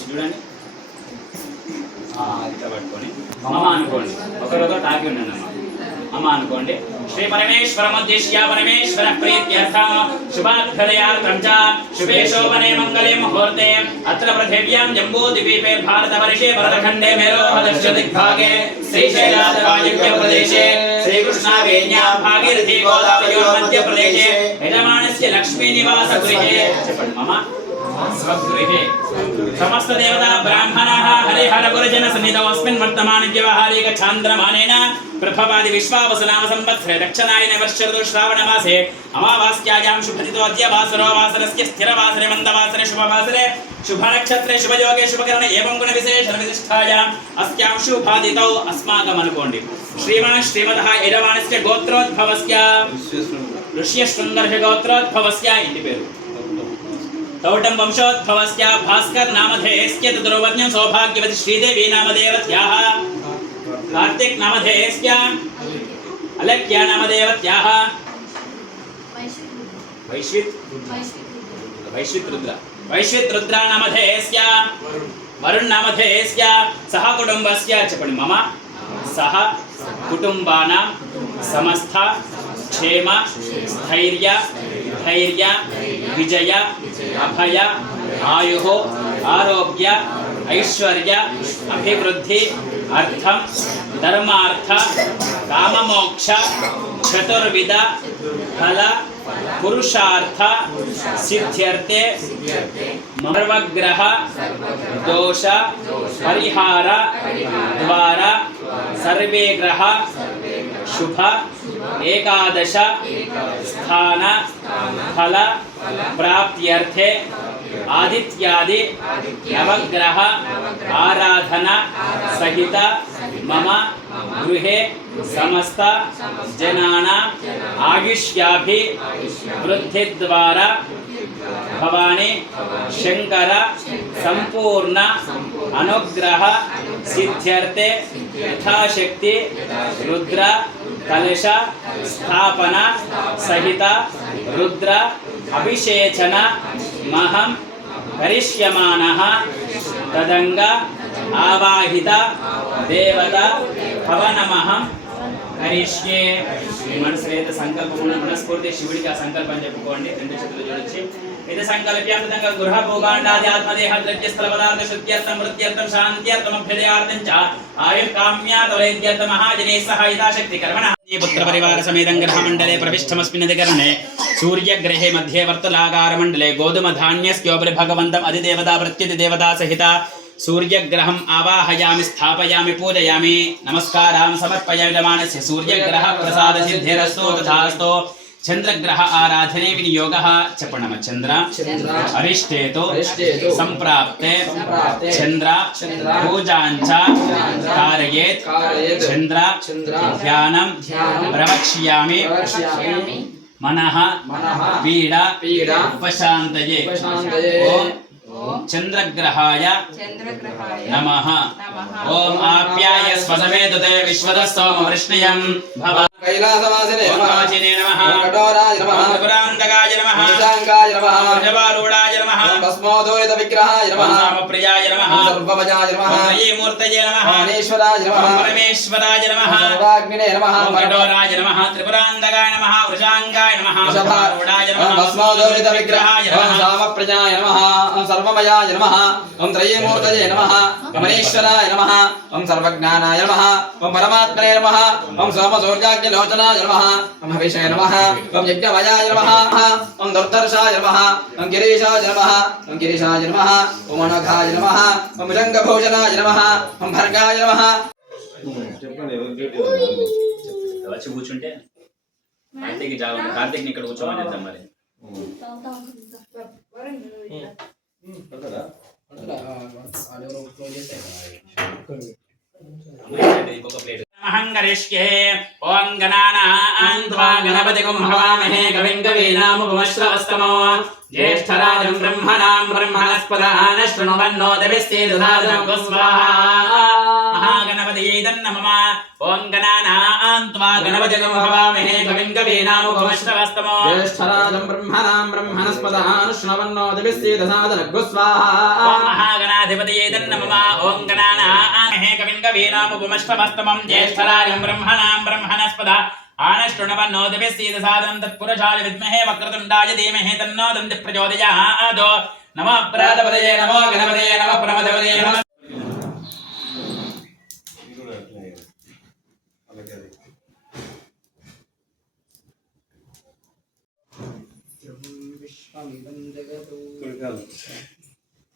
చూడండి ఇట్లా పట్టుకొని అమ్మ అనుకోండి, ఒకరితో తాకి ఉండండి అమ్మ. అమ్మ అనుకోండి. శ్రీ పరమేశ్వరముద్దిశ్య పరమేశ్వర ప్రీత్యర్థం శుభాభ్యుదయార్థం చ శుభే శోభనే మంగళే ముహూర్తే అత్ర పృథివ్యాం జంబూద్వీపే భారతవర్షే భరతఖండే మేరోహదర్శ దిగ్భాగే శ్రీశైలాదివాయువ్య ప్రదేశే శ్రీకృష్ణావేన్యాం భాగీరథీ గోదావర్యోర్ మధ్యప్రదేశే యజమానస్య లక్ష్మీ నివాస గృహే చెప్పండి మమ स्वगृहे समस्त देवता ब्राह्मणाः हरिहर गुरुजन सन्निधौ अस्मिन् वर्तमान व्यवहारिक चान्द्रमानेन प्रभवादि विश्वावसुनाम संवत्सरे दक्षिणायने वर्षऋतु श्रावण मासे अमावास्यायां शुभतिथो अद्य वासरो वासरस्य स्थिरवासरे मन्दवासरे शुभवासरे शुभ नक्षत्रे शुभयोगे शुभकरणे एवं गुण विशेषण विशिष्टायां अस्यां शुभादितौ अस्माकम् अनुकोण्डि श्रीमान् श्रीमतः यजमानस्य गोत्रोद्भवस्य ऋष्यशृङ्गर्ष गोत्रोद्भवस्य इति पेरु तौटं वंशोद्भवस्य भास्कर नामधेयस्य तदुर्वज्ञं सौभाग्यवती श्रीदेवी नामदेवत्याः कार्तिक नामधेयस्य अलक्ष्या नामदेवत्याः वैश्वित रुद्रा नामधेयस्य वरुण नामधेयस्य सह कुटुंबस्य चपणि मम सह कुटुंबानां समस्त क्षेम स्थैर्य धैर्य विजय अभय आयुः आरोग्य ऐश्वर्य अभिवृद्धि अर्थम धर्मार्थ काममोक्ष चतुर्विध फल पुरुषार्थ सिद्ध्यर्थे सर्वग्रह दोष परिहार द्वारा सर्वे ग्रह शुभ एकादश स्थान फल प्राप्त्यर्थे आदित्यादि नवग्रह आराधना सहित मम गृहे समस्त जनानां आयुष्याभि वृद्धि द्वारा भवानी शंकर संपूर्ण अनुग्रह सिद्ध्यर्थे यथाशक्ति रुद्र कलश स्थापना सहित रुद्र अभिषेचन महं करिष्यमानः तदंग आवाहित देवता हवनमहं करिष्ये मनसरेत संकल्पमुन मनस्फूर्ति शिवुडिकी आ संकल्पं చెప్పుకోండి రెండు చేతులు జోడించి ఇది సంకల్ప్యాంతంగా గృహ భోగాండాది ఆత్మదేహ ద్రవ్య స్థల పదార్థ శుద్ధ్యర్థం వృత్త్యర్థం శాంత్యర్థం అభ్యుదయార్థం చ ఆయుః కామ్యాతవైద్యర్థం మహాజనే సహాయితా శక్తి కర్మణ పుత్ర పరివార సమేతం గ్రహ మండలే ప్రవిష్టమస్మిన్ అధికరణే సూర్య గ్రహే మధ్యే వర్తులాకార మండలే గోధుమ ధాన్యస్యోపరి భగవంతం అధిదేవతా ప్రత్యతి దేవతా సహిత सूर्यग्रहं आवाहयामि स्थापयामि पूजयामि नमस्कारां समर्पयामि यजमानस्य सूर्यग्रह प्रसाद सिद्धिरस्तु तथास्तु चंद्रग्रह आराधने विनियोगः चपणम चंद्र अरिष्टेतो संप्राप्ते चंद्र पूजांच कारयेत् चंद्र ध्यानं प्रवक्ष्यामि मनः पीडा उपशान्तये चंद्रग्रहाय नमः ओम आप्याय स्वसमेतते विश्वदस्तोम वृष्णयं भव कैलासवासिने नमः कठोराय नमः त्रिपुरान्तकाय नमः शांकाय नमः जवारूढाय नमः भस्मोदोरित विग्रहाय नमः प्रियाय नमः सर्वभजाय नमः त्रयीमूर्तये नमः महेश्वराय नमः परमेश्वराय नमः सर्वाग्निने नमः कठोराय नमः त्रिपुरान्तकाय नमः वृषांगाय नमः जवारूढाय नमः भस्मोदोरित विग्रहाय नमः सामप्रियाय नमः सर्वमयाय नमः ओम त्रयीमूर्तये नमः महेश्वराय नमः ओम सर्वज्ञानाय नमः ओम परमात्मने नमः ओम सोमसूर्याग्निलोचनाय नमः ओम हविषे नमः ओम यज्ञमयाय नमः ओम दुर्धर्षाय नमः ओम गिरीशाय नमः ओम गिरीशाय नमः ओम अनघाय नमः ओम शंखभूषणाय नमः ओम भर्गाय नमः వచ్చి కూర్చుంటే కార్తీక్ జాగం కార్తీక్ ఇక్కడ కూర్చోమని చెప్తాం మరి ओं गणानां त्वा गणपतिं हवामहे कविं कवीनामुपमश्रवस्तमो ज्येष्ठराजं ब्रह्मणां ब्रह्मणस्पदान शृण्वन्नोतिभिः स्वाहा महागणपतये नमः ओम गणानां त्वा गणपतिं हवामहे कविं कवीनामुपमश्रवस्तमो ज्येष्ठराजं ब्रह्मणां ब्रह्मणस्पदानुष्णवन्नो दिविश्रीदसादनग्गो स्वाहा ओम महागणाधिपतये नमः ओम गणानां कविं कवीनामुपमश्रवस्तमं ज्येष्ठराजं ब्रह्मणां ब्रह्मणस्पदा आनष्टुणवन्नो दिविश्रीदसादनं तत्पुरुषाय विद्महे वक्रतुण्डाय धीमहि तन्नो दन्ति प्रचोदयात् नमः प्रातपतये नमो गणपतये नमः प्रमदपतये नमः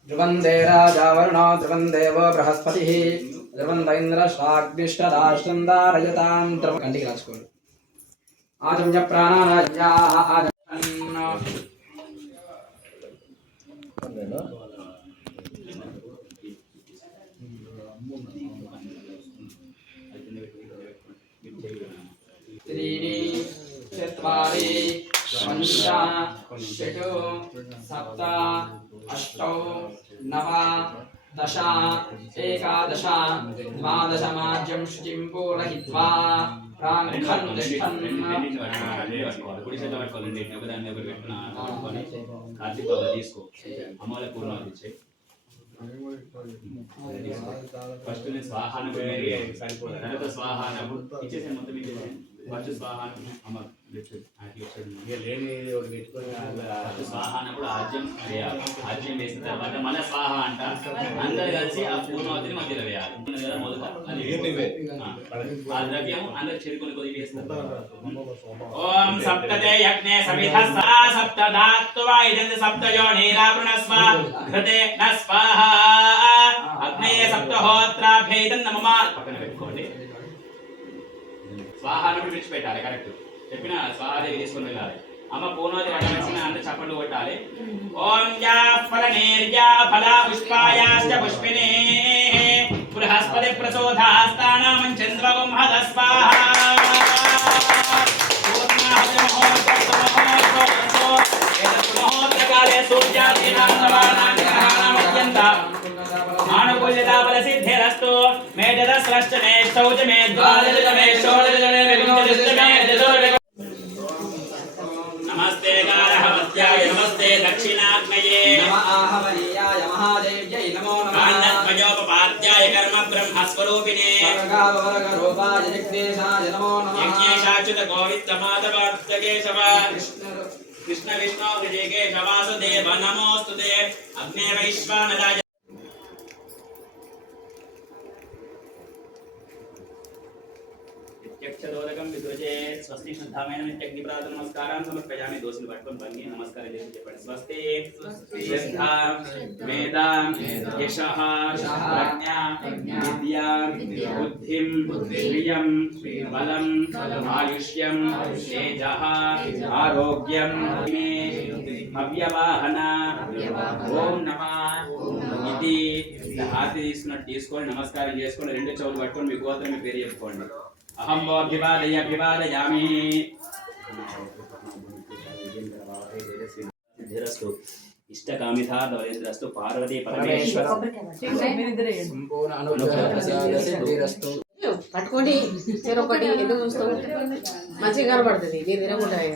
ध्रुवन्दे राजा वरुणो ध्रुवं देवो बृहस्पतिः ध्रुवन्त इन्द्रश्वाग्निष्ठराष्ट्रन्दारयतां ध्रुव कंटिకి రాసుకోండి ఆజంజ ప్రాణారాజ్యాః ఆజన్న त्रीणि चत्वारि पंच षट् सप्त अष्टौ नव दश एकादश द्वादशमाज्यं शुचिं पूरयित्वा प्राङ्खं तिष्ठन् ఫస్ట్ నేను స్వాహాన తర్వాత స్వాహాన ఇచ్చేసాను మొత్తం ఇచ్చేసాను ఫస్ట్ స్వాహాన అమ్మ స్వాహానప్పుడు ఆజ్యం వేయాలి ఆజ్యం వేసిన తర్వాత మళ్ళీ స్వాహ అంట అందరు కలిసి ఆ పూర్ణవతిని మధ్యలో వేయాలి మొదట ఆ ద్రవ్యం అందరు చెరుకుని కొద్దిగా వేస్తారు ఓం సప్తతే యజ్ఞే సవిధస్సా సప్తధాత్వా ఇదంత సప్తయో నీరావృణస్వ ఘృతే న స్వాహ అగ్నయే సప్తహోత్రాభ్యేదం నమః పక్కన పెట్టుకోండి స్వాహ అన్నప్పుడు విడిచిపెట్టాలి కరెక్ట్ చెప్పిన స్వాహాదేవి తీసుకొని వెళ్ళాలి అమ్మ పూర్ణవతి వడ్డించిన అంటే చప్పట్లు కొట్టాలి ఓం యా ఫలనేర్యా ఫలా పుష్పాయాశ్చ పుష్పినే బృహస్పతి ప్రచోదాస్తానాం చంద్రగం హద స్వాహ మహోత్సకాలే సూర్యాదీనాం నవానాం గ్రహాణాం అత్యంత आनुकूल्यताफलसिद्धिरस्तु मे जदस्रश्च मे स्तौच मे द्वादश मे षोडश मे विंशतिश्च मे चतुर्विंशतिः नमस्ते गारहवत्याय नमस्ते दक्षिणाग्नये नमः आहवनीयाय महादेव्यै नमो नमः कान्नद्वयोपपाद्याय कर्म ब्रह्मस्वरूपिणे सर्गाववर्गरूपाय जगदीशाय नमो नमः यज्ञेशाच्युत गोविन्दमाधवार्तकेशव कृष्ण विष्णु हृदयकेश वासुदेव नमोस्तुते अग्ने वैश्वानराय यक्षदोदकं विदुजे स्वस्ति श्रद्धामेन नित्यग्निप्रात नमस्कारान् समर्पयामि दोषिल पट्टं भंगी नमस्कार చెప్పండి स्वस्ति श्रद्धा मेधा यशः प्रज्ञा विद्या बुद्धिं श्रियं बलं आयुष्यं तेजः आरोग्यं मे अव्यवाहन ओम नमः ఇది హారతి తీసుకున్నట్టు తీసుకొని నమస్కారం చేసుకొని రెండు చెవులు పట్టుకొని మీ గోత్రం మీ పేరు చెప్పుకోండి अहं वो अभिवादयामि सिद्धिरस्तु इष्टकामिता दौरेन्द्रस्तु पार्वती परमेश्वर संपूर्ण अनुग्रहसिद्धिरस्तु పట్టుకోండి చెరొకటి ఎందుకు చూస్తావు మంచిగా కనబడుతుంది నేను తినకుంటాయి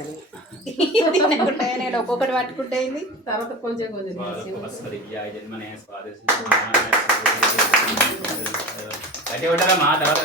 కానీ నేను ఒక్కొక్కటి పట్టుకుంటే తర్వాత కొంచెం కొంచెం మా తర్వాత